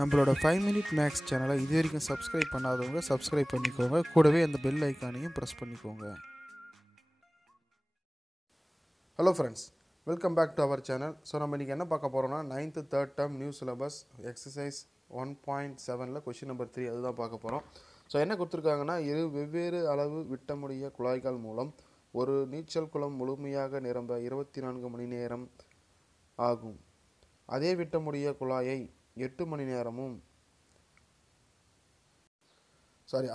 நம்மளோட 5 minute maths சேனலை இது வரைக்கும் சப்ஸ்கிரைப் பண்ணாதவங்க சப்ஸ்கிரைப் பண்ணிக்கோங்க. கூடவே அந்த பெல் ஐக்கானையும் ப்ரெஸ் பண்ணிக்கோங்க. Hello friends, welcome back to our channel. So நம்ம இன்றைக்கி என்ன பார்க்க போகிறோம்னா 9th third term new syllabus exercise 1.7 question number 3 அதுதான் பார்க்க போகிறோம். ஸோ என்ன கொடுத்துருக்காங்கன்னா, இரு வெவ்வேறு அளவு விட்டமுடைய குழாய்கள் மூலம் ஒரு நீச்சல் குளம் முழுமையாக நிரம்ப 24 மணி நேரம் ஆகும். அதே விட்டமுடைய குழாயை 8 மணி நேரமும்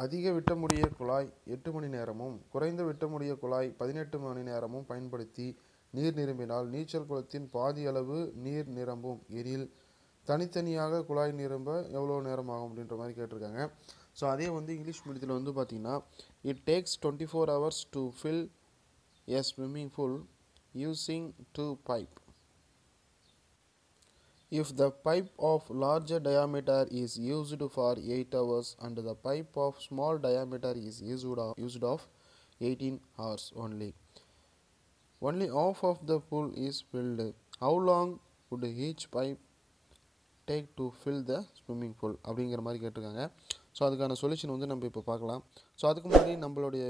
அதிக விட்டமுடைய குழாய் 8 மணி நேரமும் குறைந்த விட்டமுடைய குழாய் 18 மணி நேரமும் பயன்படுத்தி நீர் நிரம்பினால் நீச்சல் குளத்தின் பாதி அளவு நீர் நிரம்பும் எனில் தனித்தனியாக குழாய் நிரம்ப எவ்வளோ நேரம் ஆகும் அப்படின்ற மாதிரி கேட்டிருக்காங்க. ஸோ அதே இங்கிலீஷ் மீடியத்தில் பார்த்தீங்கன்னா, it takes 24 hours to fill a swimming pool using 2 pipe. If the pipe of larger diameter is used for 8 hours and the pipe of small diameter is used of 18 hours only half of the pool is filled, how long would each pipe take to fill the swimming pool அப்படிங்கிற மாதிரி கேட்டிருக்காங்க. So அதுக்கான solution நம்ம இப்போ பார்க்கலாம். So அதுக்கு முன்னாடி நம்மளுடைய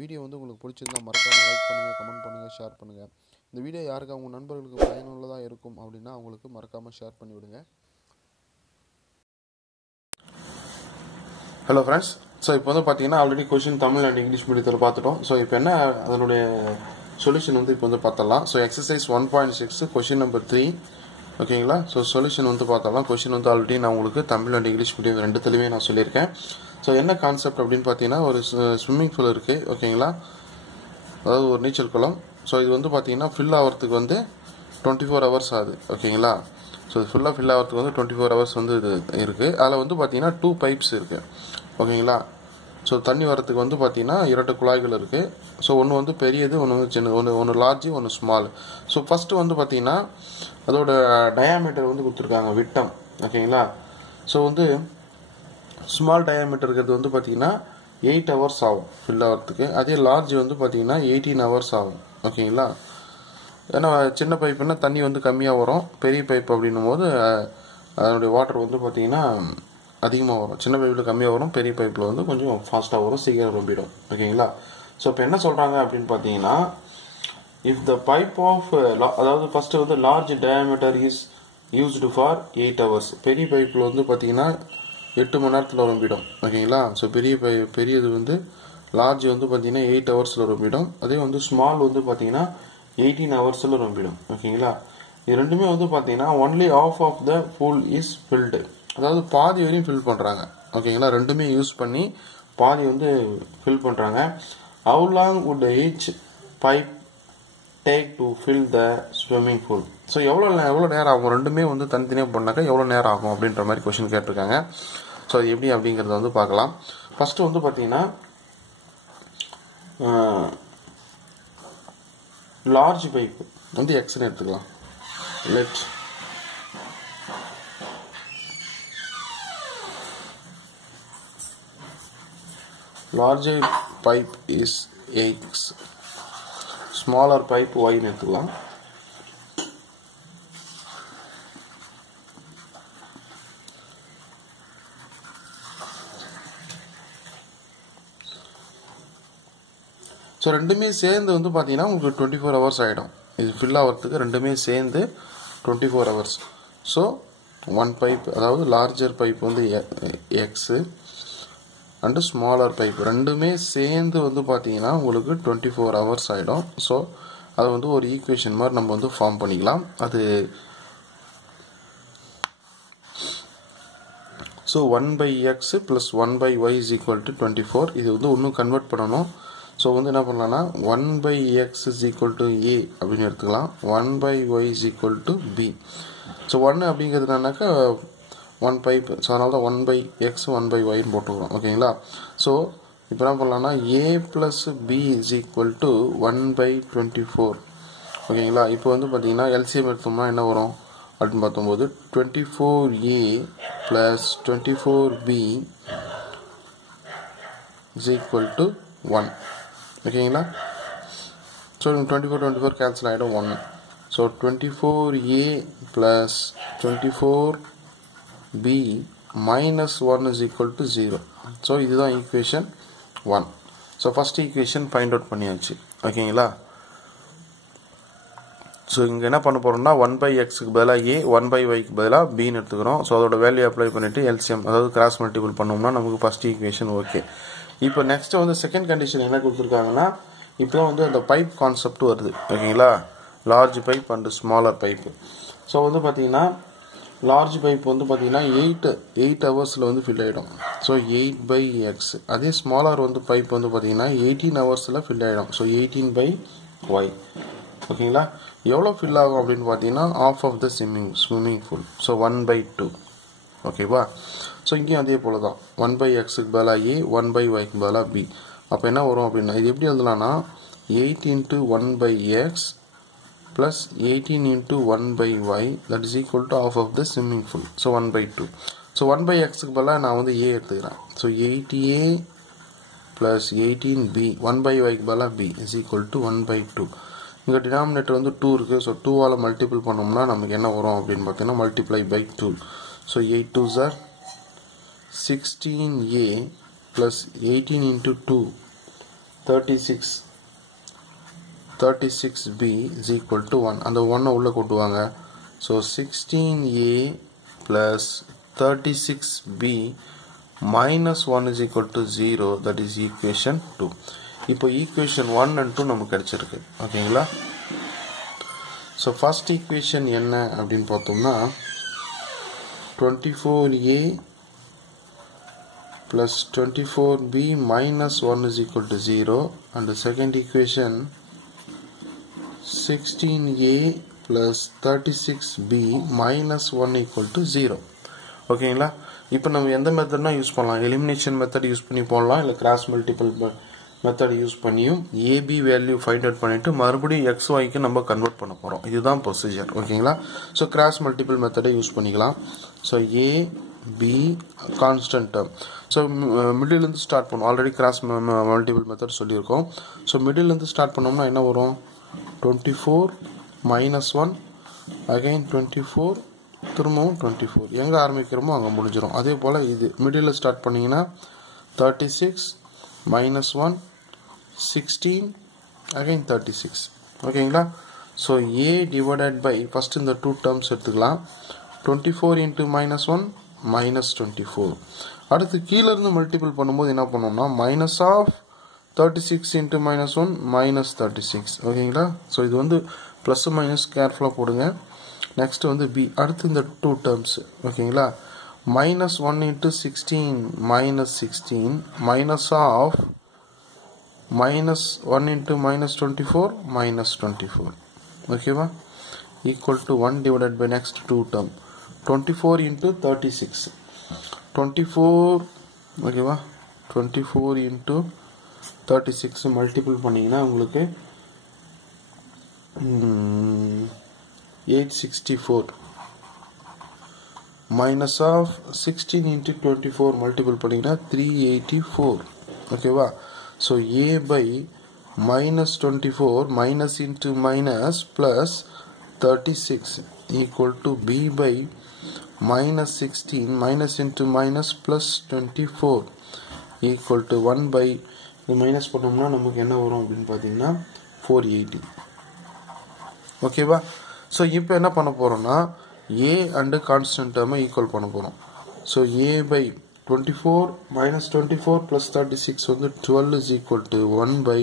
வீடியோ உங்களுக்கு பிடிச்சிருந்தா மறக்காமல் லைக் பண்ணுங்கள், கமெண்ட் பண்ணுங்கள், ஷேர் பண்ணுங்கள். இந்த வீடியோ யாருக்கு அவங்க நண்பர்களுக்கு பயனுள்ளதாக இருக்கும் அப்படின்னா அவங்களுக்கு மறக்காமல் ஷேர் பண்ணிவிடுங்க. ஹலோ ஃப்ரெண்ட்ஸ், ஸோ இப்போ பார்த்தீங்கன்னா already question Tamil and English மீடியத்தில் பார்த்துட்டோம். ஸோ இப்போ என்ன அதனுடைய சொல்யூஷன் இப்போ பார்த்தலாம். ஸோ எக்ஸசைஸ் 1.6 கொஷின் நம்பர் 3 ஓகேங்களா. ஸோ சொல்யூஷன் பார்த்தலாம். கொஷின் ஆல்ரெடி நான் உங்களுக்கு தமிழ் அண்ட் இங்கிலீஷ் மீடியம் ரெண்டுத்துலையுமே நான் சொல்லியிருக்கேன். ஸோ என்ன கான்செப்ட் அப்படின்னு பார்த்தீங்கன்னா, ஒரு ஸ்விம்மிங் பூல் இருக்குது ஓகேங்களா, அதாவது ஒரு நீச்சல் குளம். ஸோ இது பார்த்தீங்கன்னா ஃபில் ஆகிறதுக்கு 24 hours ஆகுது ஓகேங்களா. ஸோ இது ஃபுல்லாக ஃபில் ஆகிறதுக்கு 24 hours இது இருக்குது. அதில் பார்த்தீங்கன்னா 2 pipes இருக்குது ஓகேங்களா. ஸோ தண்ணி வரத்துக்கு பார்த்தீங்கன்னா 2 குழாய்கள் இருக்குது. ஸோ ஒன்று பெரியது, ஒன்று சின்ன, ஒன்று லார்ஜ், ஒன்று ஸ்மால். ஸோ ஃபஸ்ட்டு பார்த்தீங்கன்னா அதோட டயாமீட்டர் கொடுத்துருக்காங்க, விட்டம் ஓகேங்களா. ஸோ ஸ்மால் டயாமீட்டர் இருக்கிறது பார்த்தீங்கன்னா 8 hours ஆகும் ஃபில் ஆகிறதுக்கு. அதே லார்ஜ் பார்த்தீங்கன்னா 18 hours ஆகும் ஓகேங்களா. ஏன்னா சின்ன பைப்புன்னா தண்ணி கம்மியாக வரும், பெரிய பைப் அப்படின்னும் போது அதனுடைய வாட்டர் பார்த்தீங்கன்னா அதிகமாக வரும். சின்ன பைப்பில் கம்மியாக வரும், பெரிய பைப்பில் கொஞ்சம் ஃபாஸ்ட்டாக வரும், சீக்கிரம் ரொம்பிடும் ஓகேங்களா. ஸோ இப்போ என்ன சொல்கிறாங்க அப்படின்னு பார்த்தீங்கன்னா, இஃப் த பைப் ஆஃப் அதாவது first large diameter is used for 8 hours. பெரிய பைப்பில் பார்த்தீங்கன்னா 8 மணி நேரத்தில் ரொம்பிடும் ஓகேங்களா. ஸோ பெரியது லார்ஜ் பார்த்தீங்கன்னா 8 hours ரொம்பிடும். அதே ஸ்மால் பார்த்தீங்கன்னா 18 hours ரொம்பிடும் ஓகேங்களா. இது ரெண்டுமே பார்த்தீங்கன்னா only half of the pool is filled, அதாவது பாதி வரையும் ஃபில் பண்ணுறாங்க ஓகேங்களா. ரெண்டுமே யூஸ் பண்ணி பாதி ஃபில் பண்ணுறாங்க. how long would each pipe take to fill the swimming pool? So எவ்வளோ நேரம் ஆகும், ரெண்டுமே தனித்தனியாக பண்ணாக்கா எவ்வளோ நேரம் ஆகும் அப்படின்ற மாதிரி கொஸ்டின் கேட்டிருக்காங்க. ஸோ அது எப்படி அப்படிங்கிறத பார்க்கலாம். ஃபஸ்ட்டு பார்த்தீங்கன்னா லார்ஜ் பைப் எக்ஸ்ன்னு எடுத்துக்கலாம். Let larger pipe is X, smaller pipe Y ன்னு எடுத்துக்கலாம். ஸோ ரெண்டுமே சேர்ந்து பார்த்தீங்கன்னா உங்களுக்கு 24 hours ஆகிடும். இது ஃபில் ஆகிறதுக்கு ரெண்டுமே சேர்ந்து 24 hours. ஸோ 1 pipe, அதாவது larger pipe x and smaller pipe ரெண்டுமே சேர்ந்து பார்த்தீங்கன்னா உங்களுக்கு 24 hours ஆகிடும். ஸோ அது ஒரு ஈக்குவேஷன் மாதிரி நம்ம ஃபார்ம் பண்ணிக்கலாம். அது ஸோ 1/x + 1/y = 24. இது இன்னும் கன்வெர்ட் பண்ணணும். ஸோ என்ன பண்ணலாம்னா 1/x = a அப்படின்னு எடுத்துக்கலாம், 1/y = b. So 1 அப்படிங்கிறதுனாக்கா 1 pipe, so அதனால தான் 1/x 1/y போட்டுக்கிறோம் ஓகேங்களா. ஸோ இப்போ என்ன பண்ணலாம்னா a + b = 1/24 ஓகேங்களா. இப்போ பார்த்தீங்கன்னா எல்சிஎம் எடுத்தோம்னா என்ன வரும் அப்படின்னு பார்க்கும்போது 24a + 24b = 1 ஓகேங்களா. ஸோ 24 கேன்சல் ஆகிடும் 1. So 24a + 24 b minus 1 is equal to 0. So இதுதான் equation 1. So first equation find out பண்ணியாச்சு ஓகேங்களா. ஸோ இங்கே என்ன பண்ண போகிறோம்னா 1/xக்கு பதிலாக a 1/yக்கு பதிலாக bன்னு எடுத்துக்கிறோம். ஸோ அதோட வேல்யூ அப்ளை பண்ணிவிட்டு எல்சிஎம் அதாவது கிராஸ் மல்டிபிள் பண்ணோம்னா நமக்கு ஃபர்ஸ்ட் ஈக்குவேஷன் ஓகே. இப்போ நெக்ஸ்ட் வந்து செகண்ட் கண்டிஷன் என்ன கொடுத்துருக்காங்கன்னா இப்போ வந்து அந்த பைப் கான்செப்ட் வருது ஓகேங்களா. Large pipe and smaller pipe. So வந்து பார்த்தீங்கன்னா லார்ஜ் பைப் வந்து பார்த்தீங்கன்னா 8 ஹவர்ஸில் வந்து ஃபில் ஆகிடும். So 8/x. அதே ஸ்மாலர் வந்து பைப் வந்து பார்த்தீங்கன்னா 18 ஹவர்ஸில் ஃபில் ஆகிடும். ஸோ 18/y ஓகேங்களா. எவ்வளோ ஃபில் ஆகும் அப்படின்னு பார்த்தீங்கன்னா half of the swimming pool. So 1/2 ஓகேவா. ஸோ இங்கேயும் அதே போல் தான் 1/xக்கு பதிலாக a 1/yக்கு பதிலாக b. அப்போ என்ன வரும் அப்படின்னா இது எப்படி எழுதலாம்னா 8 into 1/x plus 18 into 1/y that is equal to half of the swimming pool. So 1/2. So 1/xக்கு பதிலாக நான் வந்து a எடுத்துக்கிறேன். So 8a plus 18b 1/yக்கு பதிலாக b is equal to 1/2. இங்கே டினாமினேட்டர் வந்து 2 இருக்குது. ஸோ 2ஆல் மல்டிபிள் பண்ணோம்னா நமக்கு என்ன வரும் அப்படின்னு பார்த்தீங்கன்னா multiply by 2. So 8 2s are 16a plus 18 into 2 36b is equal to 1. அந்த 1 உள்ள கொட்டுவாங்க. So 16a plus 36b minus 1 is equal to 0. that is equation 2. இப்போ ஈக்குவேஷன் 1 and 2 நமக்கு கிடைச்சிருக்கு ஓகேங்களா. ஸோ ஃபர்ஸ்ட் ஈக்குவேஷன் என்ன அப்படின்னு பார்த்தோம்னா 24a plus 24b minus 1 is equal to 0. and the second equation 16a plus 36b minus 1 equal to 0. ஓகேங்களா. இப்போ நம்ம எந்த மெத்தட்னா யூஸ் பண்ணலாம். எலிமினேஷன் மெத்தட் யூஸ் பண்ணி போடலாம், இல்லை கிராஸ் மல்டிபிள் மெத்தட் யூஸ் பண்ணியும் ஏபி வேல்யூ ஃபைண்ட் அவுட் பண்ணிவிட்டு மறுபடியும் எக்ஸ்ஒய்க்கு நம்ம கன்வெர்ட் பண்ண போகிறோம். இதுதான் ப்ரொசீஜர் ஓகேங்களா. ஸோ கிராஸ் மல்டிபிள் மெத்தடை யூஸ் பண்ணிக்கலாம். So A B constant term. So மிடிலேருந்து ஸ்டார்ட் பண்ணுவோம். ஆல்ரெடி கிராஸ் மல்டிபிள் மெத்தட் சொல்லியிருக்கோம். ஸோ மிடிலேருந்து ஸ்டார்ட் பண்ணோம்னா என்ன வரும் 24 minus 1 again 24 திரும்பவும் 24. எங்கே ஆரம்பிக்கிறோமோ அங்கே முடிஞ்சிடும். அதே போல் இது மிடில் ஸ்டார்ட் பண்ணிங்கன்னா 36 minus 1 16 again 36 ஓகேங்களா. So a divided by first இந்த 2 terms எடுத்துக்கலாம். 24 into minus 1 minus 24. அடுத்து கீழே இருந்து மல்டிபிள் பண்ணும்போது என்ன பண்ணோம்னா minus of 36 into minus 1 minus 36 ஓகேங்களா. ஸோ இது வந்து ப்ளஸ் மைனஸ் கேர்ஃபுல்லாக போடுங்க. நெக்ஸ்ட் வந்து b. அடுத்து இந்த 2 terms ஓகேங்களா. minus 1 into 16 minus 16 minus of minus 1 into minus 24 minus 24 ஓகேவா equal to 1 divided by next 2 term 24 into 36 24 ஓகேவா 24 into 36 மல்டிபிள் பண்ணிங்கன்னா உங்களுக்கு 864 minus of 16 into 24 multiple பண்ணிங்கன்னா 384 ஓகேவா. So a by minus 24 minus into minus plus 36 equal to b by minus 16 minus into minus plus 24 equal to 1 by இது minus பண்ணோம்னா நமக்கு என்ன வரும் அப்படின்னு பார்த்தீங்கன்னா 480 ஓகேவா. ஸோ இப்போ என்ன பண்ண போகிறோம்னா a and constant term equal பண்ண போகிறோம். So a by 24 minus 24 plus 36 வந்து 12 is equal to 1 by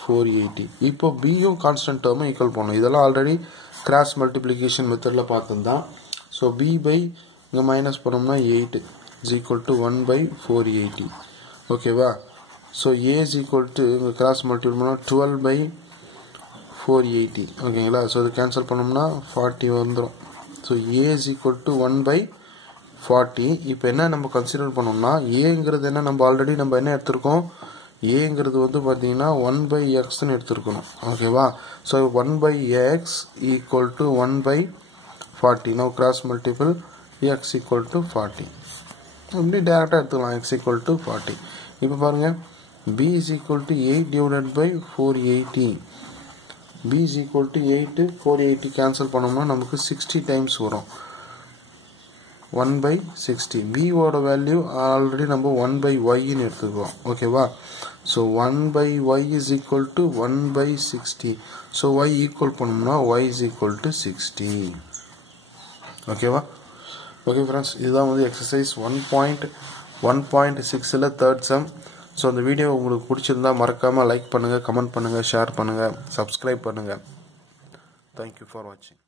480. இப்போ bயும் constant term ஈக்குவல் பண்ணணும். இதெல்லாம் ஆல்ரெடி கிராஸ் மல்டிப்ளிகேஷன் மெத்தடில் பார்த்துதான். ஸோ b by இங்கே மைனஸ் பண்ணோம்னா 8 is equal to 1 by 480 ஓகேவா. So a is equal to இங்கே கிராஸ் மல்டிபிள் பண்ணால் 12 by 480 ஓகேங்களா. ஸோ இது கேன்சல் பண்ணோம்னா 40 வந்துடும். So a is equal to 1 by 40. இப்போ என்ன நம்ம கன்சிடர் பண்ணோம்னா ஏங்கிறது என்ன நம்ம ஆல்ரெடி நம்ம என்ன எடுத்திருக்கோம் ஏங்கிறது வந்து பார்த்தீங்கன்னா 1 by xன்னு எடுத்துருக்கணும் ஓகேவா. So 1 by x equal to 1 by 40. now cross multiple x equal to 40. இப்படி டேரெக்டாக எடுத்துக்கலாம் x equal to 40. இப்போ பாருங்கள் b is equal to 8 divided by 480. b is equal to 8 480 cancel பண்ணோம்னா நமக்கு 60 டைம்ஸ் வரும். 1/60. V ஓட வேல்யூ ஆல்ரெடி நம்ம 1/y ன்னு எடுத்துக்கிறோம். ஓகேவா? So 1/y is equal to 1/60. So y equal பண்ணோம்னா y is equal to 60. ஓகேவா? ஓகே ஃப்ரெண்ட்ஸ், இதுதான் வந்து எக்ஸசைஸ் 1.6ல் தேர்ட் சம். ஸோ அந்த வீடியோ உங்களுக்கு பிடிச்சிருந்தா மறக்காமல் லைக் பண்ணுங்கள், கமெண்ட் பண்ணுங்கள், ஷேர் பண்ணுங்கள், சப்ஸ்கிரைப் பண்ணுங்கள். தேங்க்யூ ஃபார் வாட்சிங்.